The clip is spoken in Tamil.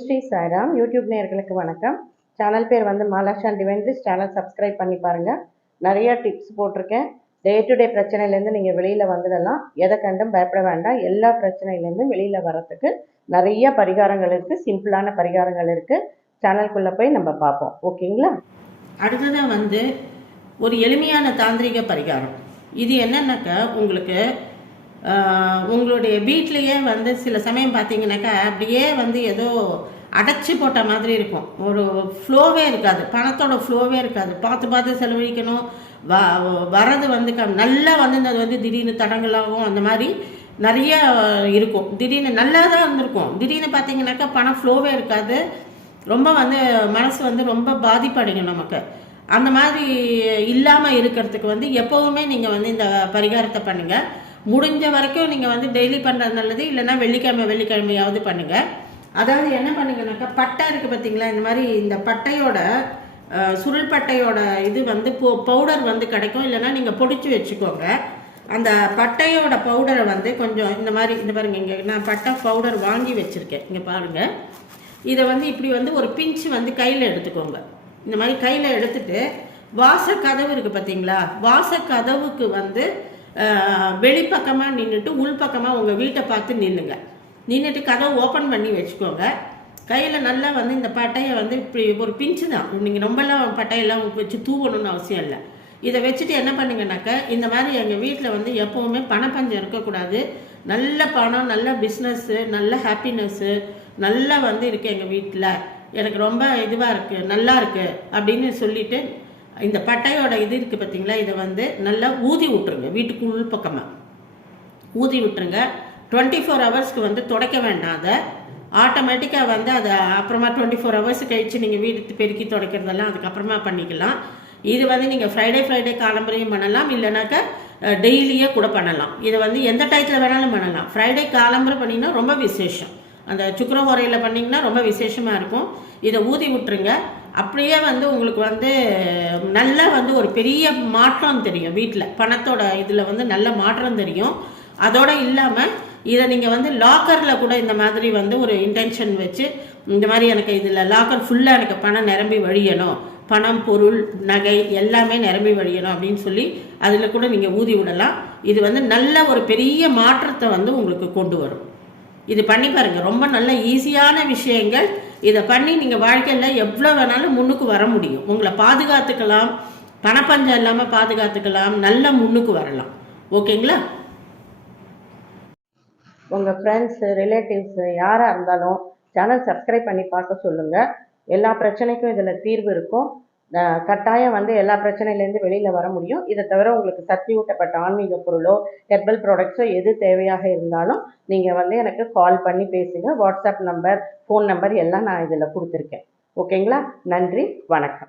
ஸ்ரீ சாய்ராம். யூடியூப் நேர்களுக்கு வணக்கம். சேனல் பேர் வந்து மாலாஷான் டிவென்ட்ரிஸ் சேனல் சப்ஸ்கிரைப் பண்ணி பாருங்கள் நிறைய டிப்ஸ் போட்டிருக்கேன். டே டு டே பிரச்சனையிலேருந்து நீங்கள் வெளியில் வந்துடலாம் எதை கண்டும் பயப்பட வேண்டாம். எல்லா பிரச்சனையிலேருந்தும் வெளியில் வரத்துக்கு நிறைய பரிகாரங்கள் இருக்குது சிம்பிளான பரிகாரங்கள் இருக்குது சேனல்குள்ளே போய் நம்ம பார்ப்போம். ஓகேங்களா அடுத்ததாக வந்து ஒரு எளிமையான தாந்திரிக பரிகாரம். இது என்னன்னாக்கா உங்களுக்கு உங்களுடைய வீட்லேயே வந்து சில சமயம் பார்த்தீங்கன்னாக்கா அப்படியே வந்து ஏதோ அடைச்சி போட்ட மாதிரி இருக்கும். ஒரு ஃப்ளோவே இருக்காது. பணத்தோட ஃப்ளோவே இருக்காது. பார்த்து பார்த்து செலவழிக்கணும். வ வரது வந்து க நல்லா வந்து அது வந்து திடீர்னு தடங்களாகும் அந்த மாதிரி நிறைய இருக்கும். திடீர்னு நல்லா தான் இருந்திருக்கும். திடீர்னு பார்த்தீங்கன்னாக்கா பணம் ஃப்ளோவே இருக்காது. ரொம்ப வந்து மனசு வந்து ரொம்ப பாதிப்படையும் நமக்கு. அந்த மாதிரி இல்லாமல் இருக்கிறதுக்கு வந்து எப்போவுமே நீங்கள் வந்து இந்த பரிகாரத்தை பண்ணுங்கள் முடிஞ்ச வரைக்கும் நீங்கள் வந்து டெய்லி பண்ணுறது நல்லது இல்லைன்னா வெள்ளிக்கிழமை வெள்ளிக்கிழமையாவது பண்ணுங்கள் அதாவது என்ன பண்ணுங்கனாக்கா பட்டை இருக்குது பார்த்தீங்களா இந்த மாதிரி இந்த பட்டையோட சுருள் பட்டையோட இது வந்து பவுடர் வந்து கிடைக்கும். இல்லைன்னா நீங்கள் பொடிச்சு வச்சுக்கோங்க. அந்த பட்டையோட பவுடரை வந்து கொஞ்சம் இந்த மாதிரி இந்த பாருங்க இங்கே நான் பட்டை பவுடர் வாங்கி வச்சுருக்கேன். இங்கே பாருங்கள் இதை வந்து இப்படி வந்து ஒரு பிஞ்சு வந்து கையில் எடுத்துக்கோங்க. இந்த மாதிரி கையில் எடுத்துட்டு வாசக்கதவு இருக்குது பார்த்தீங்களா வாசக்கதவுக்கு வந்து வெளிப்பக்கமாக நின்றுட்டு உள்பக்கமாக உங்கள் வீட்டை பார்த்து நின்றுங்க நின்றுட்டு கதவை ஓப்பன் பண்ணி வச்சுக்கோங்க. கையில் நல்லா வந்து இந்த பட்டையை வந்து இப்படி ஒரு பிஞ்சு தான். நீங்கள் ரொம்பலாம் பட்டையெல்லாம் வச்சு தூவணும்னு அவசியம் இல்லை. இதை வச்சுட்டு என்ன பண்ணுங்கனாக்கா இந்த மாதிரி எங்கள் வீட்டில் வந்து எப்போவுமே பணப்பஞ்சம் இருக்கக்கூடாது. நல்ல பணம் நல்ல பிஸ்னஸ்ஸு நல்ல ஹாப்பினஸ்ஸு நல்லா வந்து இருக்குது எங்கள் வீட்டில் எனக்கு ரொம்ப இதுவாக இருக்குது நல்லா இருக்குது அப்படின்னு சொல்லிட்டு இந்த பட்டையோட இது இருக்குது பார்த்தீங்களா இதை வந்து நல்லா ஊதி விட்ருங்க வீட்டுக்கு உள் பக்கமாக ஊதி விட்டுருங்க. டுவெண்ட்டி ஃபோர் ஹவர்ஸ்க்கு வந்து துடைக்க வேண்டாம் அதை. ஆட்டோமேட்டிக்காக வந்து அதை அப்புறமா டுவெண்ட்டி ஃபோர் ஹவர்ஸ் கழிச்சு நீங்கள் வீடு பெருக்கி துடைக்கிறதெல்லாம் அதுக்கப்புறமா பண்ணிக்கலாம். இது வந்து நீங்கள் ஃப்ரைடே ஃப்ரைடே காலம்பரையும் பண்ணலாம். இல்லைனாக்கா டெய்லியே கூட பண்ணலாம். இதை வந்து எந்த டயத்தில் வேணாலும் பண்ணலாம். ஃப்ரைடே காலம்பரை பண்ணிங்கன்னா ரொம்ப விசேஷம். அந்த சுக்கரஹோரையில் பண்ணிங்கன்னா ரொம்ப விசேஷமாக இருக்கும். இதை ஊதி விட்டுருங்க. அப்படியே வந்து உங்களுக்கு வந்து நல்லா வந்து ஒரு பெரிய மாற்றம் தெரியும் வீட்டில் பணத்தோட இதில் வந்து நல்ல மாற்றம் தெரியும். அதோட இல்லாமல் இதை நீங்கள் வந்து லாக்கரில் கூட இந்த மாதிரி வந்து ஒரு இன்டென்ஷன் வச்சு இந்த மாதிரி எனக்கு இதில் லாக்கர் ஃபுல்லாக எனக்கு பணம் நிரம்பி வழியணும். பணம் பொருள் நகை எல்லாமே நிரம்பி வழியணும் அப்படின்னு சொல்லி அதில் கூட நீங்கள் ஊதி விடலாம். இது வந்து நல்ல ஒரு பெரிய மாற்றத்தை வந்து உங்களுக்கு கொண்டு வரும். இது பண்ணி பாருங்கள் ரொம்ப நல்ல ஈஸியான விஷயங்கள். இதை பண்ணி நீங்கள் வாழ்க்கையில் எவ்வளோ வேணாலும் முன்னுக்கு வர முடியும். உங்களை பாதுகாத்துக்கலாம். பணப்பஞ்சம் இல்லாமல் பாதுகாத்துக்கலாம். நல்ல முன்னுக்கு வரலாம். ஓகேங்களா? உங்கள் ஃப்ரெண்ட்ஸு ரிலேட்டிவ்ஸு யாராக இருந்தாலும் சேனல் சப்ஸ்கிரைப் பண்ணி பார்க்க சொல்லுங்கள் எல்லா பிரச்சனைக்கும் இதில் தீர்வு இருக்கும். கட்டாயம் வந்து எல்லா பிரச்சனையிலேருந்து வெளியில் வர முடியும். இதை தவிர உங்களுக்கு சக்தி ஊட்டப்பட்ட ஆன்மீக பொருளோ ஹெர்பல் ப்ராடக்ட்ஸோ எது தேவையாக இருந்தாலும் நீங்கள் வந்து எனக்கு கால் பண்ணி பேசுங்க. வாட்ஸ்அப் நம்பர் ஃபோன் நம்பர் எல்லாம் நான் இதில் கொடுத்துருக்கேன். ஓகேங்களா நன்றி வணக்கம்.